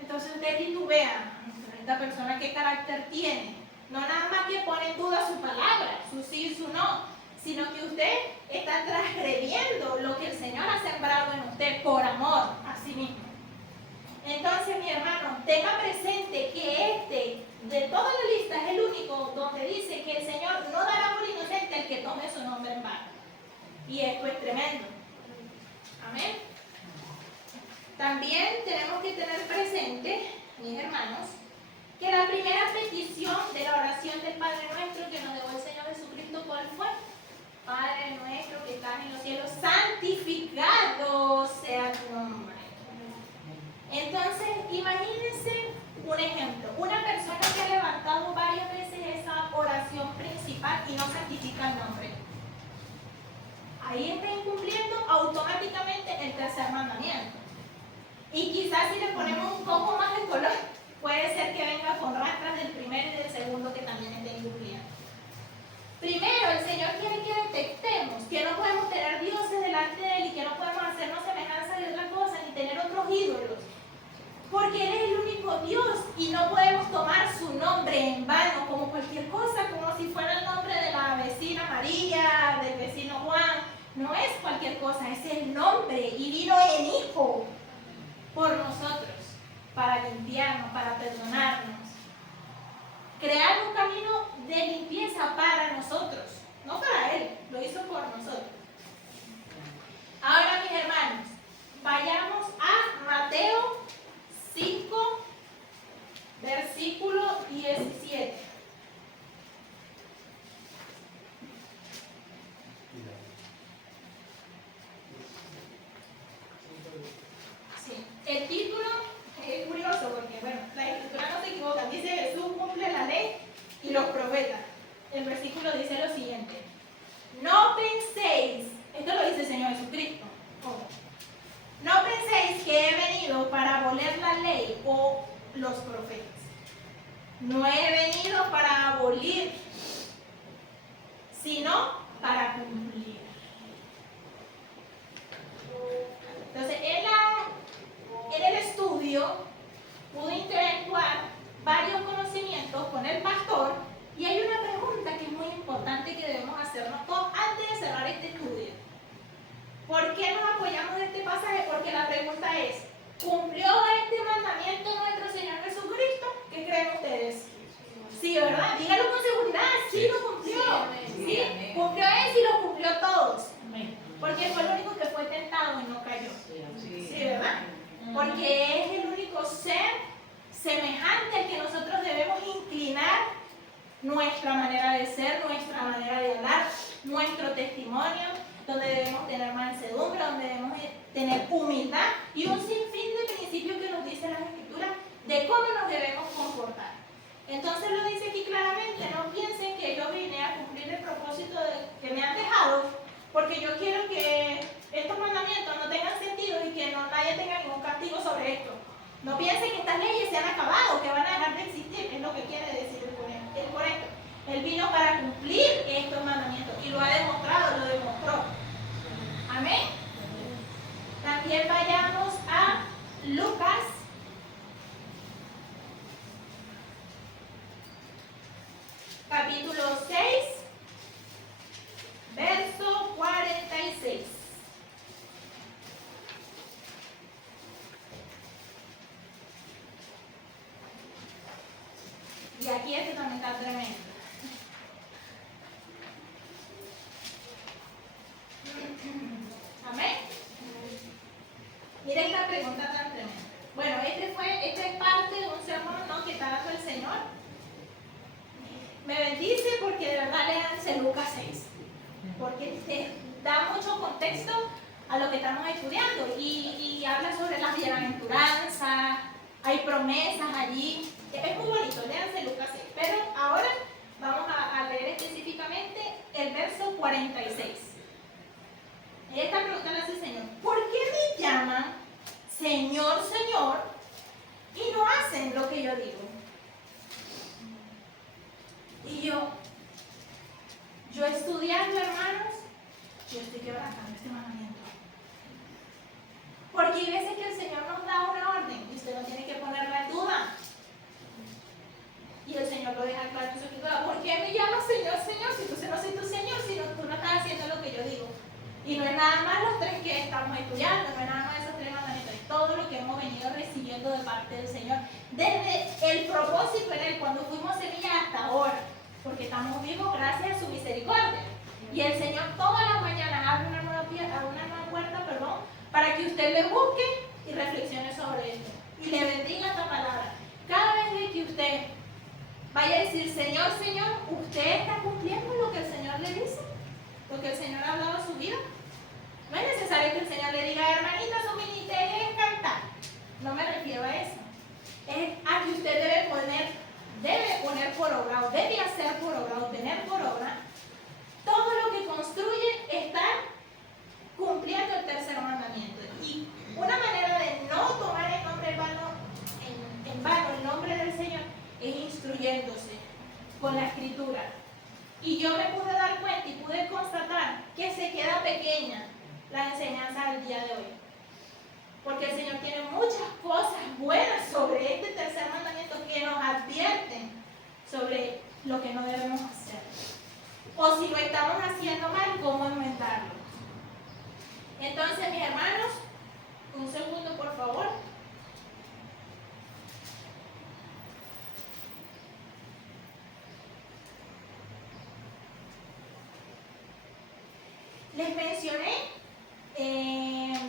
Entonces usted titubea. Esta persona qué carácter tiene. No nada más que pone en duda su palabra, su sí y su no, sino que usted está transgrediendo lo que el Señor ha sembrado en usted por amor a sí mismo. Entonces, mi hermano, tenga presente que de toda la lista, es el único donde dice que el Señor no dará por inocente el que tome su nombre en vano. Y esto es tremendo. Amén. También tenemos que tener presente, mis hermanos, que la primera petición de la oración del Padre Nuestro que nos dejó el Señor Jesucristo, ¿cuál fue? Padre nuestro que estás en los cielos, santificado sea tu nombre. Entonces, imagínense un ejemplo. Una persona que ha levantado varias veces esa oración principal y no santifica el nombre. Ahí está incumpliendo automáticamente el tercer mandamiento. Y quizás si le ponemos un poco más de color, puede ser que venga con rastras del primero y del segundo que también estén incumpliendo. Primero, el Señor quiere que detectemos que no podemos tener dioses delante de Él y que no podemos hacernos semejanza de otra cosa ni tener otros ídolos. Porque Él es el único Dios y no podemos tomar su nombre en vano como cualquier cosa, como si fuera el nombre de la vecina María, del vecino Juan. No es cualquier cosa, es el nombre y vino el Hijo por nosotros, para limpiarnos, para perdonarnos. Crear un camino de limpieza para nosotros, no para Él, lo hizo por nosotros. Ahora, mis hermanos, vayamos a Mateo 5, versículo 17. Sí. El título es curioso porque, bueno, la escritura no se equivoca. Dice: Jesús cumple la ley y los profetas. El versículo dice lo siguiente: no penséis, esto lo dice el Señor Jesucristo, no penséis que he venido para abolir la ley o los profetas. No he venido para abolir, sino para cumplir. Entonces, en el estudio pude interactuar varios conocimientos con el pastor y hay una pregunta que es muy importante que debemos hacernos todos antes de cerrar este estudio. ¿Por qué nos apoyamos en este pasaje? Porque la pregunta es: ¿cumplió este mandamiento nuestro Señor Jesucristo? ¿Qué creen ustedes? Sí, ¿verdad? Díganlo con seguridad, sí lo cumplió. Sí, cumplió Él y lo cumplió todos. Porque fue el único que fue tentado y no cayó. Sí, ¿verdad? Porque es el único ser semejante al que nosotros debemos inclinar nuestra manera de ser, nuestra manera de hablar, nuestro testimonio, donde debemos tener mansedumbre, donde debemos tener humildad y un sinfín de principios que nos dice la Escritura de cómo nos debemos comportar. Entonces lo dice aquí claramente: no piensen que yo vine a cumplir el propósito que me han dejado, porque yo quiero que estos mandamientos no tengan sentido y que nadie tenga ningún castigo sobre esto. No piensen que estas leyes se han acabado, que van a dejar de existir, es lo que quiere decir el correcto. Él vino para cumplir estos mandamientos y lo ha demostrado, lo demostró. Amén. También vayamos a Lucas capítulo 6, verso 46. Y aquí este también está tremendo. Amén. Mira esta pregunta tan tremenda. Bueno, esta es parte de un sermón, ¿no?, que está dando el Señor. Me bendice porque de verdad léanse Lucas 6, porque te da mucho contexto a lo que estamos estudiando y habla sobre las bienaventuranzas, hay promesas allí. Es muy bonito, léanse Lucas 6. Pero ahora vamos a leer específicamente el verso 46. Esta pregunta le hace el Señor: ¿por qué me llaman Señor, Señor y no hacen lo que yo digo? Y yo estudiando, hermanos, yo estoy quebrantando este mandamiento. Porque hay veces que el Señor nos da una orden y usted no tiene que ponerla en duda. Y el Señor lo deja claro en su escritura: ¿por qué me llamas Señor, Señor? Si tú no soy tu Señor, si no, tú no estás haciendo lo que yo digo. Y no es nada más los 3 que estamos estudiando, no es nada más esos 3 mandamientos, es todo lo que hemos venido recibiendo de parte del Señor. Desde el propósito en Él, cuando fuimos semilla hasta ahora. Porque estamos vivos gracias a su misericordia. Y el Señor todas las mañanas abre una nueva puerta, para que usted le busque y reflexione sobre esto. Y le bendiga esta palabra. Cada vez que usted vaya a decir Señor, Señor, ¿usted está cumpliendo lo que el Señor le dice? ¿Lo que el Señor ha hablado en su vida? No es necesario que el Señor le diga: hermanita, su ministerio es cantar. No me refiero a eso. Es a que usted debe poner por obra, o debe hacer por obra, o tener por obra todo lo que construye estar cumpliendo el 3er mandamiento. Y una manera de no tomar el nombre en vano instruyéndose con la escritura. Y yo me pude dar cuenta y pude constatar que se queda pequeña la enseñanza del día de hoy. Porque el Señor tiene muchas cosas buenas sobre este tercer mandamiento que nos advierten sobre lo que no debemos hacer. O si lo estamos haciendo mal, cómo inventarlo. Entonces, mis hermanos, un segundo, por favor. Les mencioné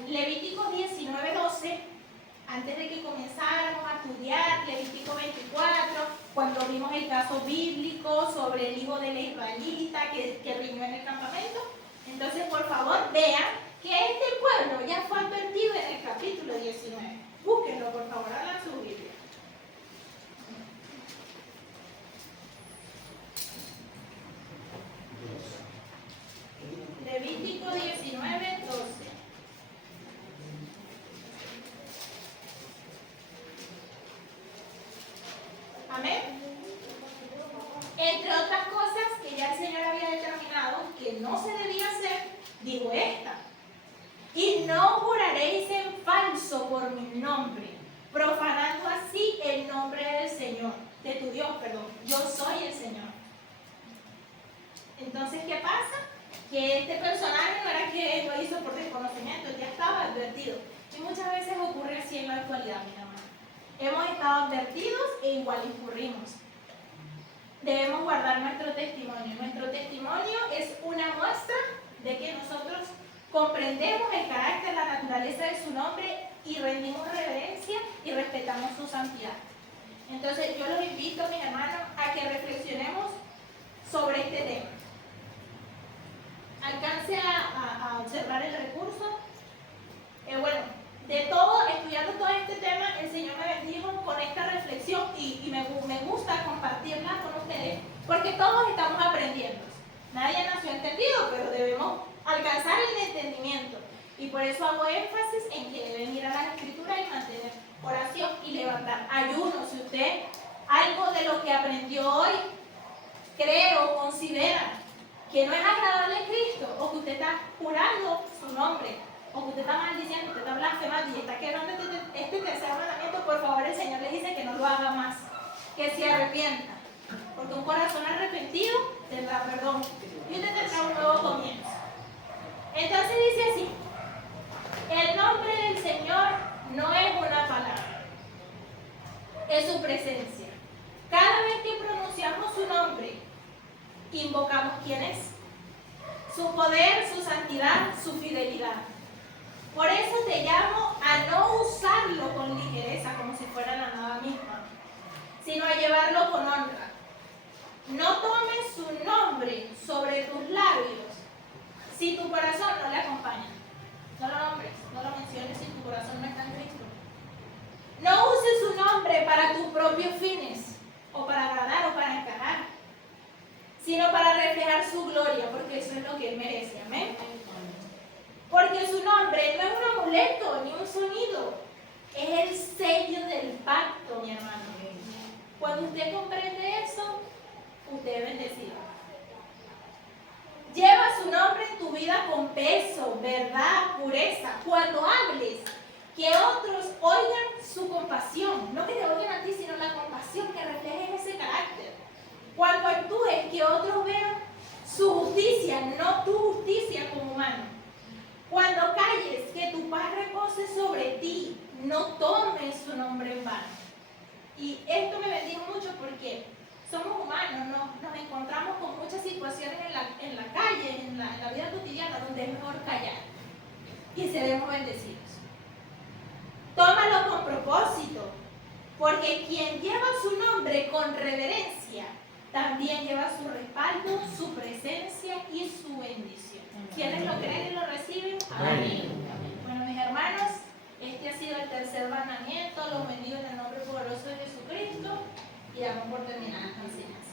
Levítico 19:12, antes de que comenzáramos a estudiar Levítico 24, cuando vimos el caso bíblico sobre el hijo de la israelita que riñó en el campamento. Entonces, por favor, vean que este pueblo ya fue advertido en el capítulo 19. Búsquenlo, por favor, abran su Biblia. Levítico 19:12. Amén. Entre otras cosas que ya el Señor había determinado que no se debía hacer, dijo esta: y no juraréis en falso por mi nombre, profanando así el nombre del Señor, de tu Dios, perdón. Yo soy el Señor. Entonces, ¿qué pasa? Que este personaje no era que lo hizo por desconocimiento, ya estaba advertido. Y muchas veces ocurre así en la actualidad, mi hermano. Hemos estado advertidos e igual incurrimos. Debemos guardar nuestro testimonio. Nuestro testimonio es una muestra de que nosotros comprendemos el carácter, la naturaleza de su nombre y rendimos reverencia y respetamos su santidad. Entonces, yo los invito, mis hermanos, a que reflexionemos sobre este tema. Alcance a observar el recurso. Bueno, de todo, estudiando todo este tema, el Señor me bendijo con esta reflexión y me gusta compartirla con ustedes, porque todos estamos aprendiendo. Nadie nació entendido, pero debemos alcanzar el entendimiento. Y por eso hago énfasis en que deben ir a la Escritura y mantener oración y levantar ayuno. Si usted algo de lo que aprendió hoy cree o considera que no es agradable a Cristo, o que usted está jurando su nombre, o que usted está maldiciendo, usted está blasfemando y está quebrando este tercer mandamiento, por favor, el Señor le dice que no lo haga más, que se arrepienta. Porque un corazón arrepentido tendrá perdón y usted tendrá un nuevo comienzo. Entonces dice así: el nombre del Señor no es una palabra, es su presencia. Cada vez que pronunciamos su nombre, invocamos quién es, su poder, su santidad, su fidelidad. Por eso te llamo a no usarlo con ligereza como si fuera la nada misma, sino a llevarlo con honra. No tomes su nombre sobre tus labios si tu corazón no le acompaña. No lo nombres, no lo menciones si tu corazón no está en Cristo. No uses su nombre para tus propios fines, o para agradar o para encajar, sino para reflejar su gloria, porque eso es lo que Él merece. Amén. Porque su nombre no es un amuleto ni un sonido, es el sello del pacto, mi hermano. Cuando usted comprende eso, usted es bendecido. Lleva su nombre en tu vida con peso, verdad, pureza. Cuando hables, que otros oigan su compasión, no que te oigan a ti, sino la compasión que refleje ese carácter. Cuando actúes, que otros vean su justicia, no tu justicia como humano. Cuando calles, que tu paz repose sobre ti, no tomes su nombre en vano. Y esto me bendijo mucho porque somos humanos, nos encontramos con muchas situaciones en la calle, en la vida cotidiana, donde es mejor callar y seremos bendecidos. Tómalo con propósito, porque quien lleva su nombre con reverencia, también lleva su respaldo, su presencia y su bendición. ¿Quienes lo creen y lo reciben? Amén. Bueno, mis hermanos, este ha sido el tercer mandamiento. Los bendigo en el nombre poderoso de Jesucristo y damos por terminada esta enseñanza.